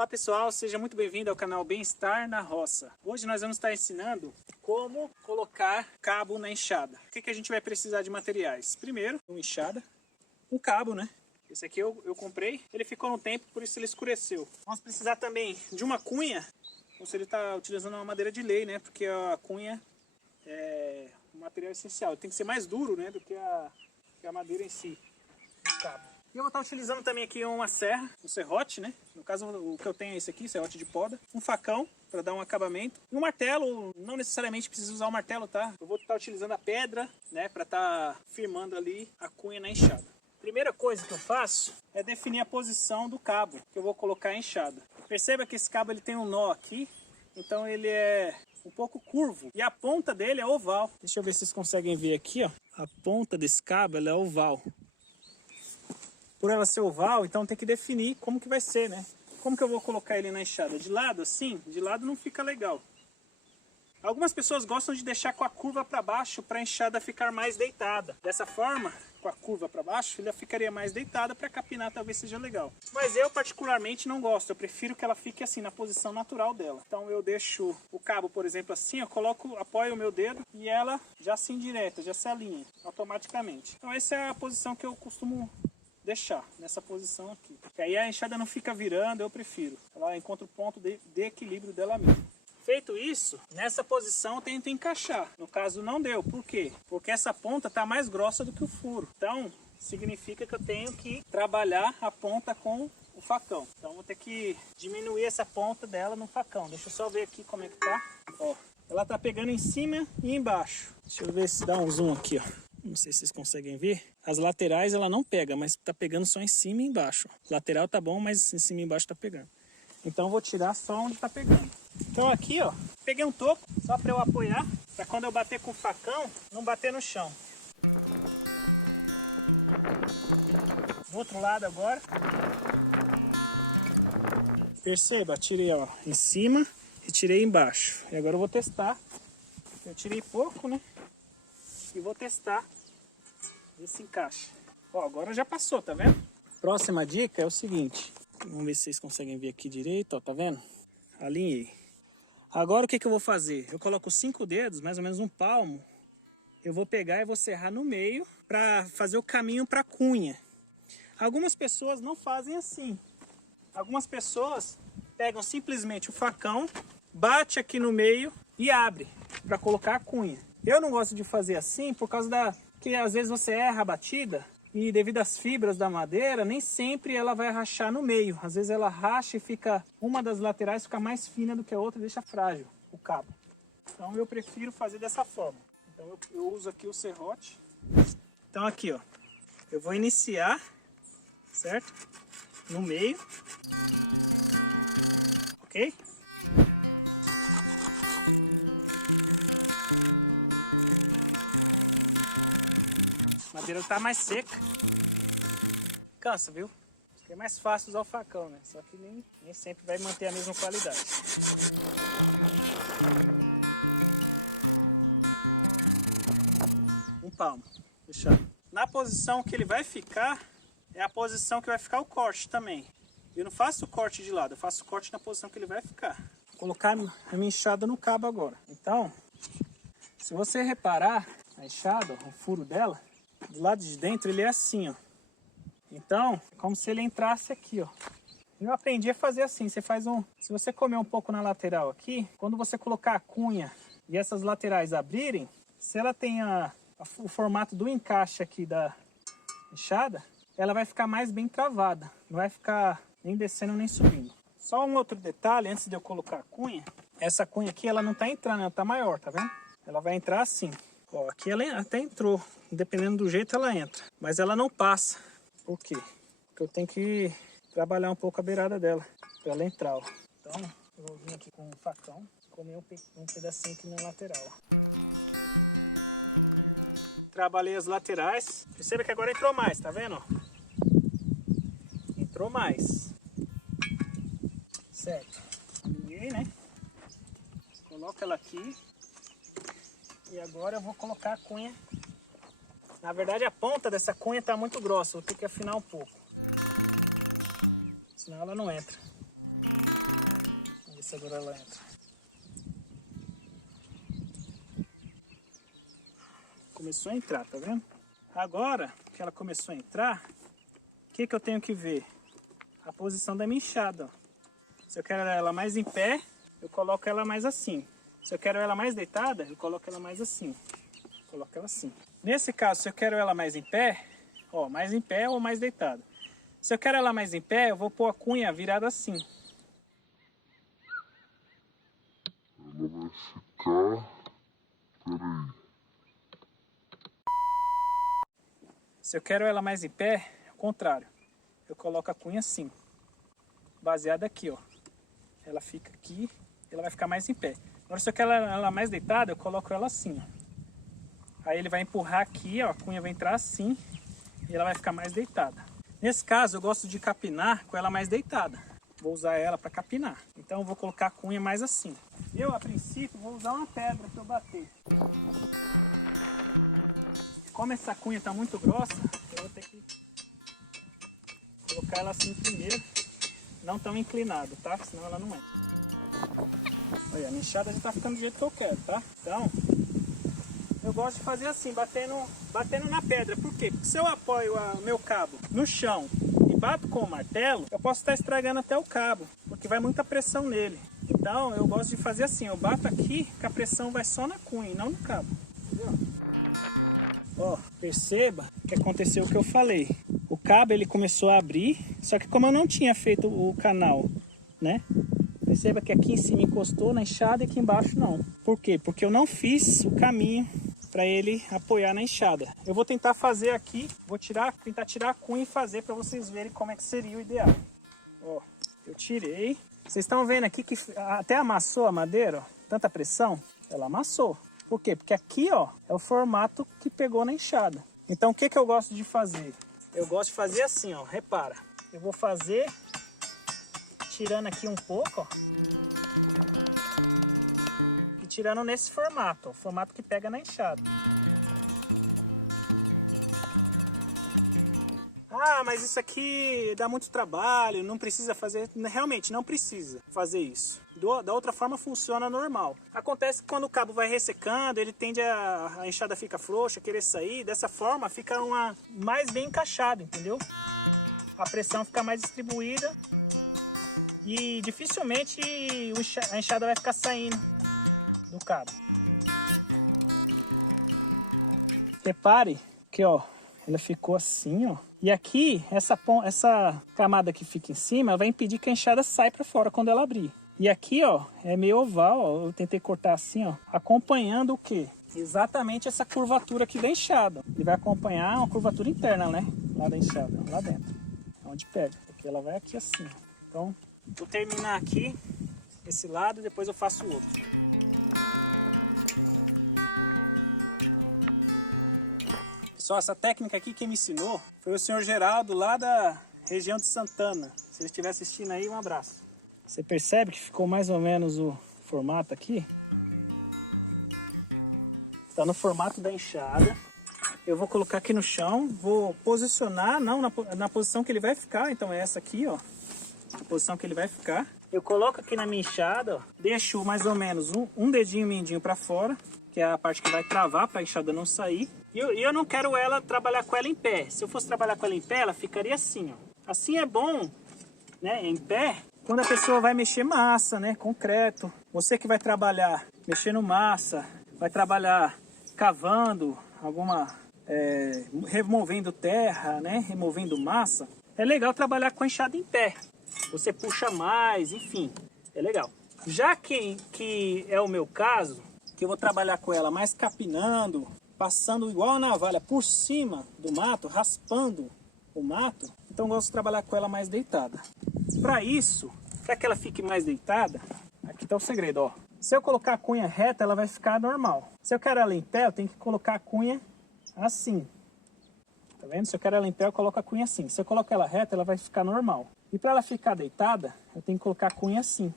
Olá pessoal, seja muito bem-vindo ao canal Bem-Estar na Roça. Hoje nós vamos estar ensinando como colocar cabo na enxada. O que a gente vai precisar de materiais? Primeiro, uma enxada, um cabo, né? Esse aqui eu comprei, ele ficou no tempo, por isso ele escureceu. Vamos precisar também de uma cunha, ou se ele está utilizando uma madeira de lei, né? Porque a cunha é um material essencial, tem que ser mais duro, né, do que a madeira em si, do cabo. E eu vou estar utilizando também aqui uma serra, um serrote, né? No caso o que eu tenho é esse aqui, serrote de poda. Um facão para dar um acabamento. E um martelo, não necessariamente precisa usar o martelo, tá? Eu vou estar utilizando a pedra, né? Para estar firmando ali a cunha na enxada. Primeira coisa que eu faço é definir a posição do cabo que eu vou colocar a enxada. Perceba que esse cabo ele tem um nó aqui, então ele é um pouco curvo. E a ponta dele é oval. Deixa eu ver se vocês conseguem ver aqui, ó. A ponta desse cabo ela é oval. Por ela ser oval, então tem que definir como que vai ser, né? Como que eu vou colocar ele na enxada? De lado assim? De lado não fica legal. Algumas pessoas gostam de deixar com a curva para baixo para a enxada ficar mais deitada. Dessa forma, com a curva para baixo, ela ficaria mais deitada, para capinar talvez seja legal. Mas eu particularmente não gosto, eu prefiro que ela fique assim, na posição natural dela. Então eu deixo o cabo, por exemplo, assim, eu coloco, apoio o meu dedo e ela já se endireta, já se alinha automaticamente. Então essa é a posição que eu costumo deixar, nessa posição aqui. Porque aí a enxada não fica virando, eu prefiro. Ela encontra o ponto de equilíbrio dela mesma. Feito isso, nessa posição eu tento encaixar. No caso não deu, por quê? Porque essa ponta está mais grossa do que o furo. Então, significa que eu tenho que trabalhar a ponta com o facão. Então vou ter que diminuir essa ponta dela no facão. Deixa eu só ver aqui como é que tá. Ó, ela tá pegando em cima e embaixo. Deixa eu ver se dá um zoom aqui, ó. Não sei se vocês conseguem ver. As laterais ela não pega, mas tá pegando só em cima e embaixo. Lateral tá bom, mas em cima e embaixo tá pegando. Então eu vou tirar só onde tá pegando. Então aqui, ó, peguei um toco só para eu apoiar, para quando eu bater com o facão, não bater no chão. Do outro lado agora. Perceba, tirei ó, em cima e tirei embaixo. E agora eu vou testar. Eu tirei pouco, né? E vou testar esse encaixe. Ó, agora já passou, tá vendo? Próxima dica é o seguinte. Vamos ver se vocês conseguem ver aqui direito, ó, tá vendo? Alinhei. Agora o que eu vou fazer? Eu coloco 5 dedos, mais ou menos um palmo. Eu vou pegar e vou serrar no meio para fazer o caminho para a cunha. Algumas pessoas não fazem assim. Algumas pessoas pegam simplesmente o facão, bate aqui no meio e abre para colocar a cunha. Eu não gosto de fazer assim por causa que às vezes você erra a batida e devido às fibras da madeira, nem sempre ela vai rachar no meio. Às vezes ela racha e fica, uma das laterais fica mais fina do que a outra e deixa frágil o cabo. Então eu prefiro fazer dessa forma. Então eu uso aqui o serrote. Então aqui, ó, eu vou iniciar, certo? No meio. Ok? A madeira tá mais seca. Cansa, viu? É mais fácil usar o facão, né? Só que nem sempre vai manter a mesma qualidade. Um palmo. Fechado. Na posição que ele vai ficar, é a posição que vai ficar o corte também. Eu não faço o corte de lado, eu faço o corte na posição que ele vai ficar. Vou colocar a minha enxada no cabo agora. Então, se você reparar, a enxada, o furo dela, do lado de dentro ele é assim, ó. Então, é como se ele entrasse aqui, ó. Eu aprendi a fazer assim, você faz se você comer um pouco na lateral aqui, quando você colocar a cunha e essas laterais abrirem, se ela tem o formato do encaixe aqui da enxada, ela vai ficar mais bem travada, não vai ficar nem descendo nem subindo. Só um outro detalhe, antes de eu colocar a cunha, essa cunha aqui ela não tá entrando, ela tá maior, tá vendo? Ela vai entrar assim. Ó, aqui ela até entrou, dependendo do jeito ela entra, mas ela não passa. Por quê? Porque eu tenho que trabalhar um pouco a beirada dela, para ela entrar, ó. Então, eu vou vir aqui com um facão, comer um pedacinho aqui na lateral, ó. Trabalhei as laterais, perceba que agora entrou mais, tá vendo? Entrou mais. Certo. Alinhei, né? Coloco ela aqui. E agora eu vou colocar a cunha. Na verdade a ponta dessa cunha está muito grossa, vou ter que afinar um pouco. Senão ela não entra. Nossa, agora ela entra. Começou a entrar, tá vendo? Agora que ela começou a entrar, o que eu tenho que ver? A posição da minha enxada, ó. Se eu quero ela mais em pé, eu coloco ela mais assim. Se eu quero ela mais deitada, eu coloco ela mais assim. Coloco ela assim. Nesse caso, se eu quero ela mais em pé, ó, mais em pé ou mais deitada. Se eu quero ela mais em pé, eu vou pôr a cunha virada assim. Ela vai ficar... Peraí. Se eu quero ela mais em pé, é o contrário. Eu coloco a cunha assim. Baseada aqui, ó. Ela fica aqui, ela vai ficar mais em pé. Agora, se eu quero ela mais deitada, eu coloco ela assim, ó. Aí ele vai empurrar aqui, ó, a cunha vai entrar assim e ela vai ficar mais deitada. Nesse caso, eu gosto de capinar com ela mais deitada. Vou usar ela para capinar. Então, eu vou colocar a cunha mais assim. Eu, a princípio, vou usar uma pedra para eu bater. Como essa cunha está muito grossa, eu vou ter que colocar ela assim primeiro. Não tão inclinado, tá? Senão ela não entra. Olha, a minha enxada já está ficando do jeito que eu quero, tá? Então, eu gosto de fazer assim, batendo na pedra. Por quê? Porque se eu apoio o meu cabo no chão e bato com o martelo, eu posso estar estragando até o cabo, porque vai muita pressão nele. Então, eu gosto de fazer assim, eu bato aqui, que a pressão vai só na cunha e não no cabo. Entendeu? Ó, perceba que aconteceu o que eu falei. O cabo ele começou a abrir, só que como eu não tinha feito o canal, né? Perceba que aqui em cima encostou na enxada e aqui embaixo não. Por quê? Porque eu não fiz o caminho para ele apoiar na enxada. Eu vou tentar fazer aqui, tentar tirar a cunha e fazer para vocês verem como é que seria o ideal. Ó, eu tirei. Vocês estão vendo aqui que até amassou a madeira, ó, tanta pressão, ela amassou. Por quê? Porque aqui, ó, é o formato que pegou na enxada. Então, o que eu gosto de fazer? Eu gosto de fazer assim, ó, repara. Eu vou fazer, tirando aqui um pouco, ó. E tirando nesse formato, ó, o formato que pega na enxada. Ah, mas isso aqui dá muito trabalho, não precisa fazer... Realmente, não precisa fazer isso. Da outra forma, funciona normal. Acontece que quando o cabo vai ressecando, ele tende a enxada fica frouxa, querer sair. Dessa forma, fica mais bem encaixado, entendeu? A pressão fica mais distribuída. E dificilmente a enxada vai ficar saindo do cabo. Repare que, ó, ela ficou assim, ó. E aqui, essa camada que fica em cima, ela vai impedir que a enxada saia para fora quando ela abrir. E aqui, ó, é meio oval, ó. Eu tentei cortar assim, ó, acompanhando o quê? Exatamente essa curvatura aqui da enxada. Ele vai acompanhar uma curvatura interna, né? Lá da enxada, lá dentro. Onde pega. Porque ela vai aqui assim, ó. Então, vou terminar aqui esse lado e depois eu faço o outro. Pessoal, essa técnica aqui quem me ensinou foi o senhor Geraldo lá da região de Santana. Se ele estiver assistindo aí, um abraço. Você percebe que ficou mais ou menos o formato aqui? Está no formato da enxada. Eu vou colocar aqui no chão, vou posicionar, não na posição que ele vai ficar. Então é essa aqui, ó, a posição que ele vai ficar. Eu coloco aqui na minha enxada, ó, deixo mais ou menos um dedinho mindinho para fora, que é a parte que vai travar para a enxada não sair. E eu não quero trabalhar com ela em pé. Se eu fosse trabalhar com ela em pé, ela ficaria assim, ó. Assim é bom, né, em pé, quando a pessoa vai mexer massa, né, concreto. Você que vai trabalhar mexendo massa, vai trabalhar cavando, removendo terra, né, removendo massa. É legal trabalhar com a enxada em pé. Você puxa mais, enfim, é legal. Já que é o meu caso, que eu vou trabalhar com ela mais capinando, passando igual a navalha por cima do mato, raspando o mato, então eu gosto de trabalhar com ela mais deitada. Para isso, para que ela fique mais deitada, aqui está o segredo, ó. Se eu colocar a cunha reta, ela vai ficar normal. Se eu quero ela em pé, eu tenho que colocar a cunha assim. Tá vendo? Se eu quero ela em pé, eu coloco a cunha assim. Se eu colocar ela reta, ela vai ficar normal. E para ela ficar deitada, eu tenho que colocar a cunha assim.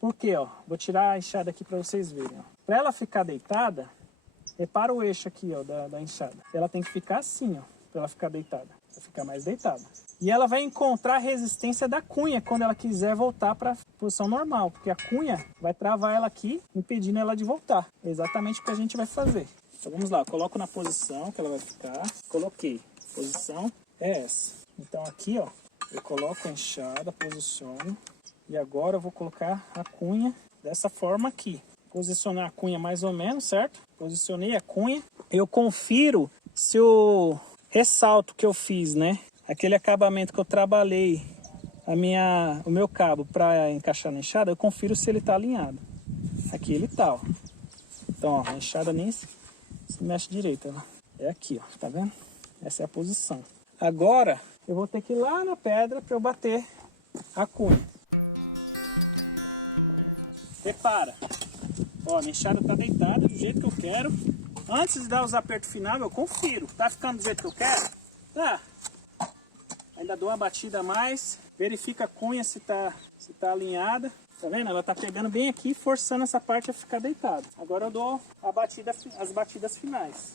Por quê, ó? Vou tirar a enxada aqui para vocês verem, ó. Para ela ficar deitada, repara o eixo aqui, ó, da enxada. Ela tem que ficar assim, ó, para ela ficar deitada. Vai ficar mais deitada. E ela vai encontrar a resistência da cunha quando ela quiser voltar para a posição normal, porque a cunha vai travar ela aqui, impedindo ela de voltar. É exatamente o que a gente vai fazer. Então vamos lá, eu coloco na posição que ela vai ficar. Coloquei. Posição é essa. Então aqui, ó, eu coloco a enxada, posiciono. E agora eu vou colocar a cunha dessa forma aqui. Posicionar a cunha mais ou menos, certo? Posicionei a cunha. Eu confiro se o ressalto que eu fiz, né? Aquele acabamento que eu trabalhei o meu cabo para encaixar na enxada, eu confiro se ele está alinhado. Aqui ele tá, ó. Então, ó, a enxada nem se mexe direito, ó. É aqui, ó, tá vendo? Essa é a posição. Agora, eu vou ter que ir lá na pedra para eu bater a cunha. Repara. Ó, minha enxada tá deitada do jeito que eu quero. Antes de dar os apertos final, eu confiro. Tá ficando do jeito que eu quero? Tá. Ainda dou uma batida a mais. Verifica a cunha se tá alinhada. Tá vendo? Ela tá pegando bem aqui, forçando essa parte a ficar deitada. Agora eu dou as batidas finais.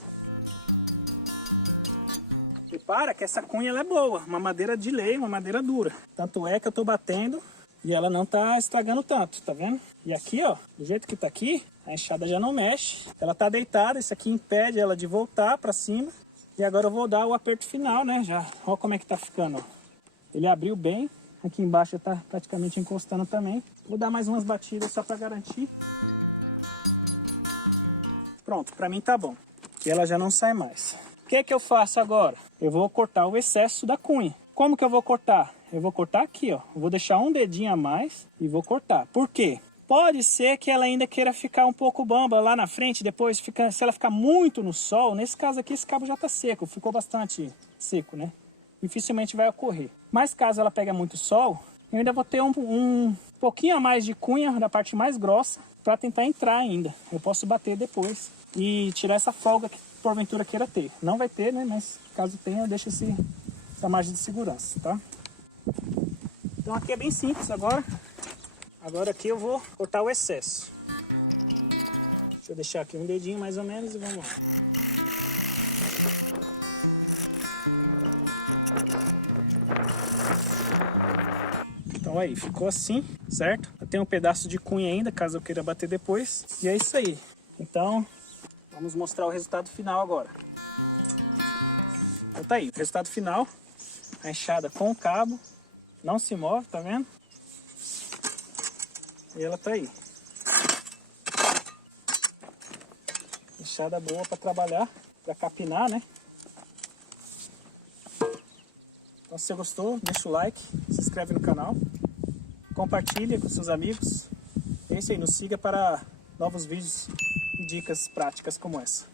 Repara que essa cunha ela é boa. Uma madeira de lei, uma madeira dura. Tanto é que eu tô batendo e ela não tá estragando tanto, tá vendo? E aqui, ó, do jeito que tá aqui, a enxada já não mexe. Ela tá deitada, isso aqui impede ela de voltar pra cima. E agora eu vou dar o aperto final, né? Já, ó como é que tá ficando, ó. Ele abriu bem, aqui embaixo já tá praticamente encostando também. Vou dar mais umas batidas só pra garantir. Pronto, pra mim tá bom. E ela já não sai mais. O que é que eu faço agora? Eu vou cortar o excesso da cunha. Como que eu vou cortar? Eu vou cortar aqui, ó. Eu vou deixar um dedinho a mais e vou cortar. Por quê? Pode ser que ela ainda queira ficar um pouco bamba lá na frente, depois se ela ficar muito no sol, nesse caso aqui esse cabo já está seco, ficou bastante seco, né? Dificilmente vai ocorrer. Mas caso ela pegue muito sol, eu ainda vou ter um pouquinho a mais de cunha da parte mais grossa para tentar entrar ainda. Eu posso bater depois e tirar essa folga que porventura queira ter. Não vai ter, né? Mas caso tenha, eu deixo essa margem de segurança, tá? Então aqui é bem simples agora. Agora aqui eu vou cortar o excesso. Deixa eu deixar aqui um dedinho mais ou menos e vamos lá. Então aí, ficou assim, certo? Eu tenho um pedaço de cunha ainda, caso eu queira bater depois. E é isso aí. Então, vamos mostrar o resultado final agora. Então tá aí, o resultado final. A enxada com o cabo. Não se move, tá vendo? E ela tá aí. Enxada boa para trabalhar, para capinar, né? Então se você gostou, deixa o like, se inscreve no canal, compartilha com seus amigos. É isso aí, nos siga para novos vídeos e dicas práticas como essa.